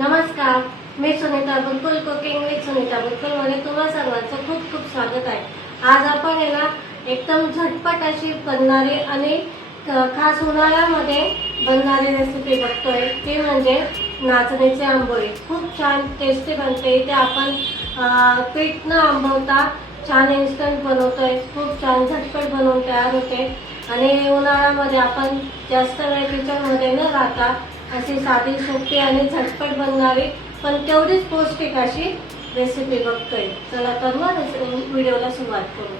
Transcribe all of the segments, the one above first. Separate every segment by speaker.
Speaker 1: नमस्कार मी Sunita Bulkul cooking with Sunita बुलकुलमध्ये तुम्हा सर्वांचं खूप खूप स्वागत आहे. आज आपण आहे ना एकदम झटपट अशी बनणारी आणि खास उन्हाळ्यामध्ये बनणारी रेसिपी बघतोय. ती म्हणजे नाचणीचे आंबोळी. खूप छान टेस्टी बनते. इथे आपण पीठ न आंबवता छान इन्स्टंट बनवतोय. खूप छान झटपट बनवून तयार होते. आणि उन्हाळ्यामध्ये आपण जास्त वेळ किचनमध्ये न राहता अशी साधी सोपी आणि झटपट बनणारी पण तेवढीच पौष्टिक अशी रेसिपी बघतोय. चला तर मग व्हिडिओला सुरुवात करू.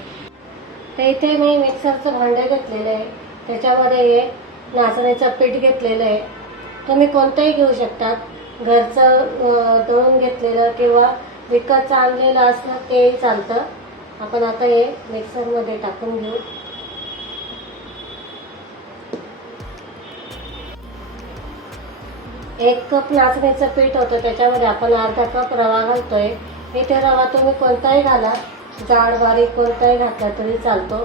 Speaker 1: तर इथे मी मिक्सरचं भांडे घेतलेलं आहे. त्याच्यामध्ये हे नाचण्याचं पीठ घेतलेलं आहे. तुम्ही कोणतंही घेऊ शकतात घरचं दळून घेतलेलं किंवा विकतचं आणलेलं असलं तेही चालतं. आपण आता हे मिक्सरमध्ये टाकून घेऊ. एक कप नाचणीचं पीठ होतं त्याच्यामध्ये आपण अर्धा कप रवा घालतोय. इथे रवा तुम्ही कोणताही घाला जाड बारीक कोणताही घातला तरी चालतो.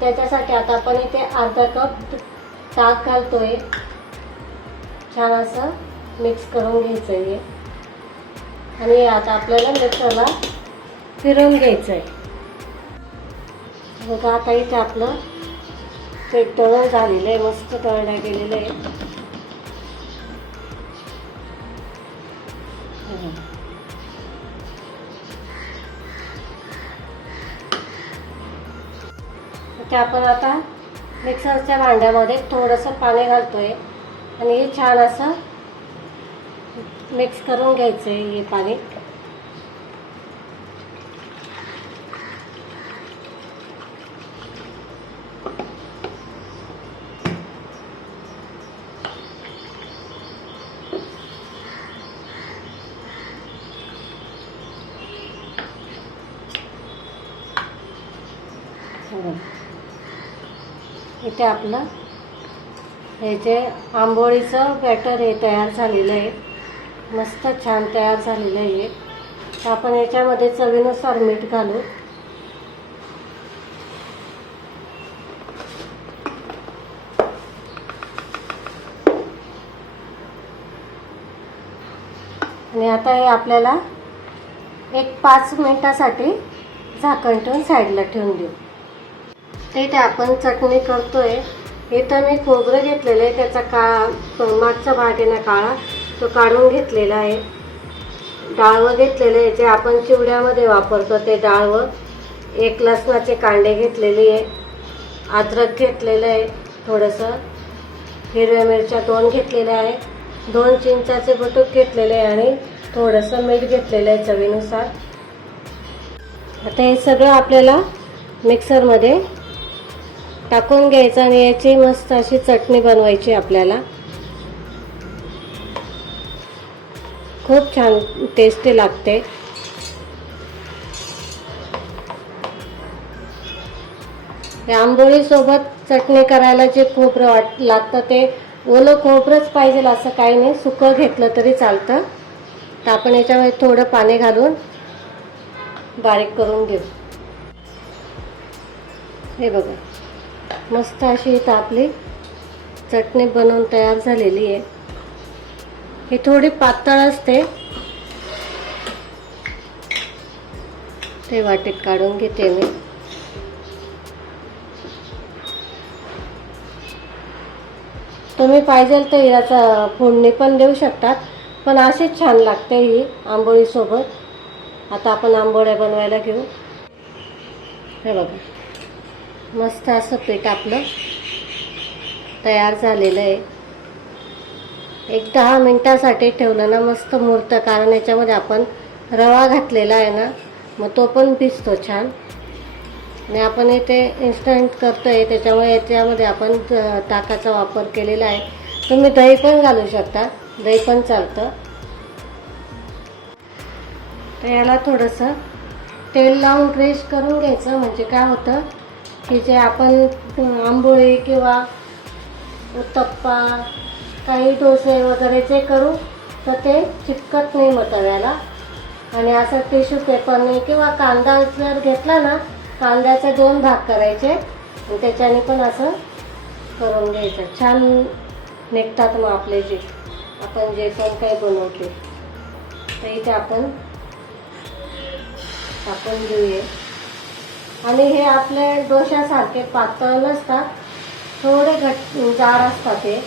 Speaker 1: त्याच्यासाठी आता आपण इथे अर्धा कप ताक घालतोय. छान असं मिक्स करून घ्यायचं आहे आणि आता आपल्याला मिक्सरला फिरवून घ्यायचं आहे बघा आता इथे आपलं पीठ तळून झालेलं आहे मस्त तळण्या गेलेलं आहे. ते आपण आता मिक्सरच्या भांड्यामध्ये थोडंसं पाणी घालतोय. आणि हे छान असं मिक्स करून घ्यायचं आहे हे पाणी. इथे आपलं हे जे आंबोळीचं बॅटर हे तयार झालेलं आहे. मस्त छान तयार झालेलं आहे तर आपण याच्यामध्ये चवीनुसार मीठ घालू. आणि आता हे आपल्याला एक पाच मिनिटासाठी झाकण ठेवून साईडला ठेवून देऊ. ते ते आपण चटणी करतोय इथं मी खोबरं घेतलेलं आहे त्याचा का मागचा भाग आहे ना काळा तो काढून घेतलेला आहे. डाळवं घेतलेलं आहे जे आपण चिवड्यामध्ये वापरतो ते डाळवं. एक लसणाचे कांडे घेतलेली आहे अद्रक घेतलेलं आहे थोडंसं. हिरव्या मिरच्या दोन घेतलेल्या आहे दोन चिंचाचे बटूक घेतलेले आहे आणि थोडंसं मीठ घेतलेलं आहे चवीनुसार. आता हे सगळं आपल्याला मिक्सरमध्ये टाकून घ्यायचं आणि याची मस्त अशी चटणी बनवायची आपल्याला. खूप छान टेस्टी लागते. आंबोळीसोबत चटणी करायला जे खोबरं वाट लागतं ते ओलं खोबरंच पाहिजे असं काही नाही सुकं घेतलं तरी चालतं. तर आपण याच्यामध्ये थोडं पाणी घालून बारीक करून घेऊ. हे बघा. मस्त अशी इथं आपली चटणी बनवून तयार झालेली आहे. ही थोडी पातळ असते. ते वाटेत काढून घेते मी. तुम्ही पाहिजे तर याचा फोडणी पण देऊ शकतात पण अशीच छान लागते ही आंबोळीसोबत. आता आपण आंबोळ्या बनवायला घेऊ. हे बघा. मस्त असं पीठ आपलं तयार झालेलं आहे. एक दहा मिनटासाठी ठेवलं ना मस्त मुरतं कारण याच्यामध्ये आपण रवा घातलेला आहे ना मग तो पण भिजतो छान. आणि आपण इथे इन्स्टंट करतो आहे त्याच्यामुळे याच्यामध्ये आपण ताकाचा वापर केलेला आहे. तुम्ही दही पण घालू शकता दही पण चालतं. तर याला थोडंसं तेल लावून फ्रेश करून घ्यायचं म्हणजे काय होतं की जे आपण आंबोळी किंवा उत्तप्पा काही डोसे वगैरे जे करू तर ते चिटकत नाही मग तव्याला आणि असं टिश्यू पेपरने किंवा कांदा जर घेतला ना कांद्याचे दोन भाग करायचे आणि त्याच्याने पण असं करून घ्यायचं. छान निघतात मग आपले जे आपण जे पण काही बनवते तर इथे आपण टाकून घेऊया. आणि हे आपले डोशासारखे पातळ नसतात थोडे घट जाड असतात ते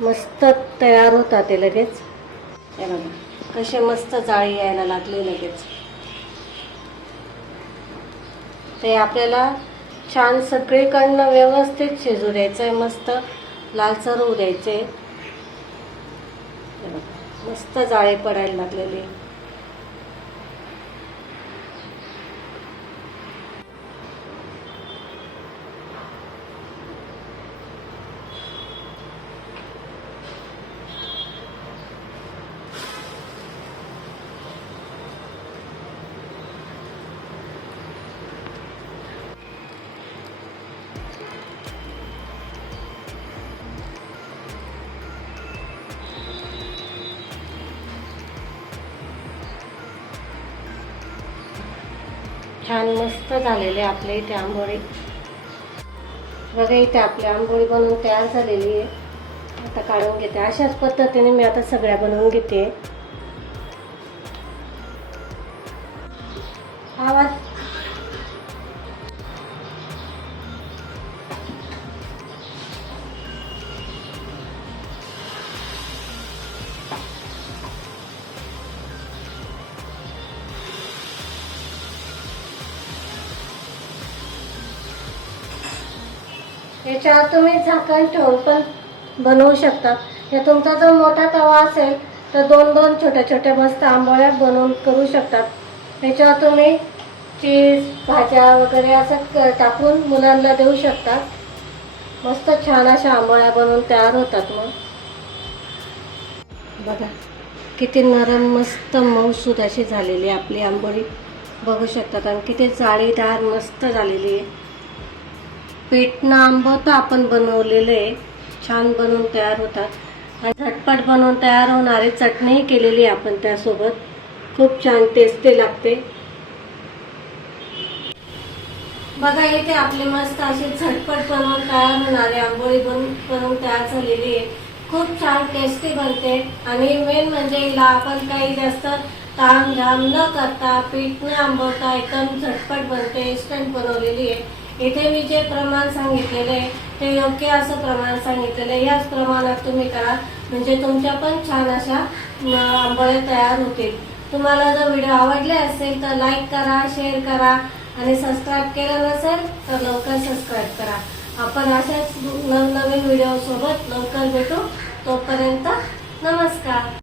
Speaker 1: मस्त तयार होतात ते लगेच. हे बघा कसे मस्त जाळी यायला लागले लगेच. ते आपल्याला छान सगळीकडनं व्यवस्थित शिजू द्यायचं आहे मस्त लालसर होऊ द्यायचे मस्त जाळे पडायला लागलेले. छान मस्त झालेले आपले इथे आंबोळी. बघा इथे आपली आंबोळी बनवून तयार झालेली आहे. आता काढून घेते. अशाच पद्धतीने मी आता सगळ्या बनवून घेते. आवाज. याच्यावर तुम्ही झाकण ठेवून पण बनवू शकता. या तुमचा जर मोठा तवा असेल तर दोन दोन छोट्या छोट्या मस्त आंबोळ्या बनवून करू शकतात याच्यावर तुम्ही चीज भाज्या वगैरे असं क- टाकून मुलांना देऊ शकता. मस्त छान अशा आंबोळ्या बनवून तयार होतात मग. बघा किती नरम मस्त मऊसूद अशी झालेली आहे आपली आंबोळी. बघू शकतात आणि किती जाळीदार मस्त झालेली आहे. पेटणं आंबवतं आपण बनवलेलं आहे छान बनवून तयार होतात. आणि झटपट बनवून तयार होणारी चटणीही केलेली आहे आपण त्यासोबत. खूप छान टेस्टी लागते. बघा इथे आपली मस्त अशी झटपट बनवून तयार होणारी आंबोळी बनवून बनवून तयार झालेली आहे. खूप छान टेस्टी बनते. आणि मेन म्हणजे हिला आपण काही जास्त तामझाम न करता पीठ न आंबवता एकदम झटपट बनते इन्स्टंट बनवलेली आहे. इथे मी जे प्रमाण सांगितलेले ते योग्य असं प्रमाण सांगितलेलं आहे याच प्रमाणात तुम्ही करा. म्हणजे तुमच्या पण छान अशा अं, आंबोळ्या तयार होतील. तुम्हाला जर व्हिडिओ आवडले असेल तर लाईक करा शेअर करा आणि सबस्क्राईब केलं नसेल तर लवकर सबस्क्राईब करा. आपण अशाच नवनवीन व्हिडिओसोबत लवकर भेटू. तोपर्यंत नमस्कार.